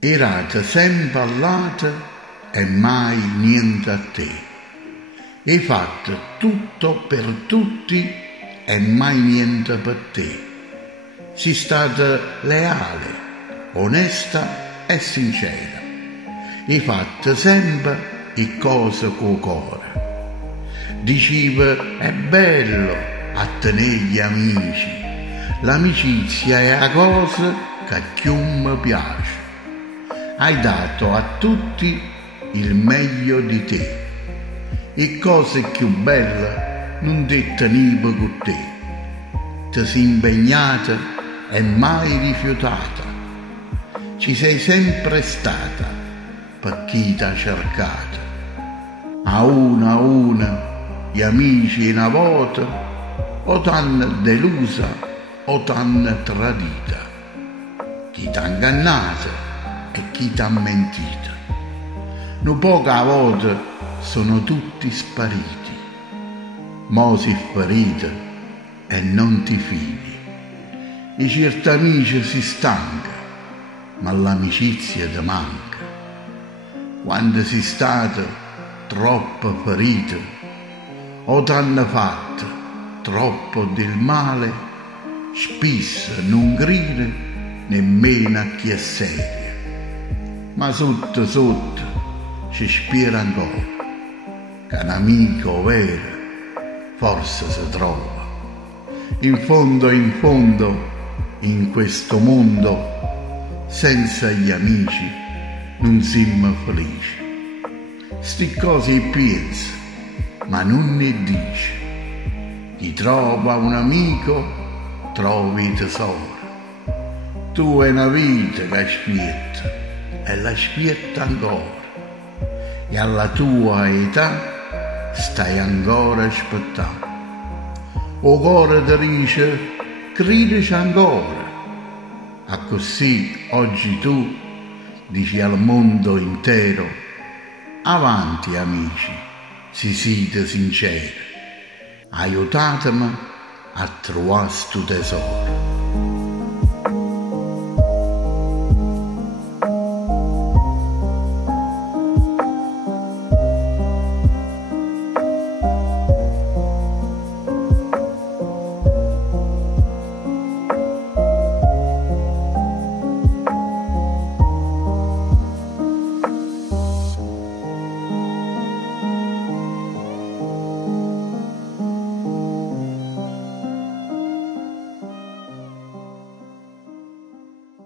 Erate sempre all'ate e mai niente a te. Hai fatto tutto per tutti e mai niente per te. Sei stata leale, onesta e sincera. Hai fatto sempre le cose con cuore. Diceva è bello a tenere gli amici. L'amicizia è la cosa che più mi piace. Hai dato a tutti il meglio di te. E cose più belle non ti tenevo con te. Ti sei impegnata e mai rifiutata. Ci sei sempre stata per chi t'ha cercata. A una gli amici una volta o t'hanno delusa o t'hanno tradita. Chi t'ha ingannata e chi t'ha mentita. Non poca volta sono tutti spariti. Mo si ferita e non ti fidi. I certi amici si stanca, ma l'amicizia ti manca. Quando sei stata troppo ferita o t'hanno fatto troppo del male, spesso non grida nemmeno a chi è seria. Ma sotto ci spera ancora che un amico vero forse si trova. In fondo, in questo mondo, senza gli amici non siamo felici. Sti cose pensa, ma non ne dice. Chi trova un amico, trovi tesoro. Tu hai una vita che aspetta e l'aspetta ancora. E alla tua età stai ancora aspettando. O cuore ti dice, credici ancora. A così oggi tu dici al mondo intero, avanti amici, si siete sinceri, aiutatemi a trovare sto tesoro.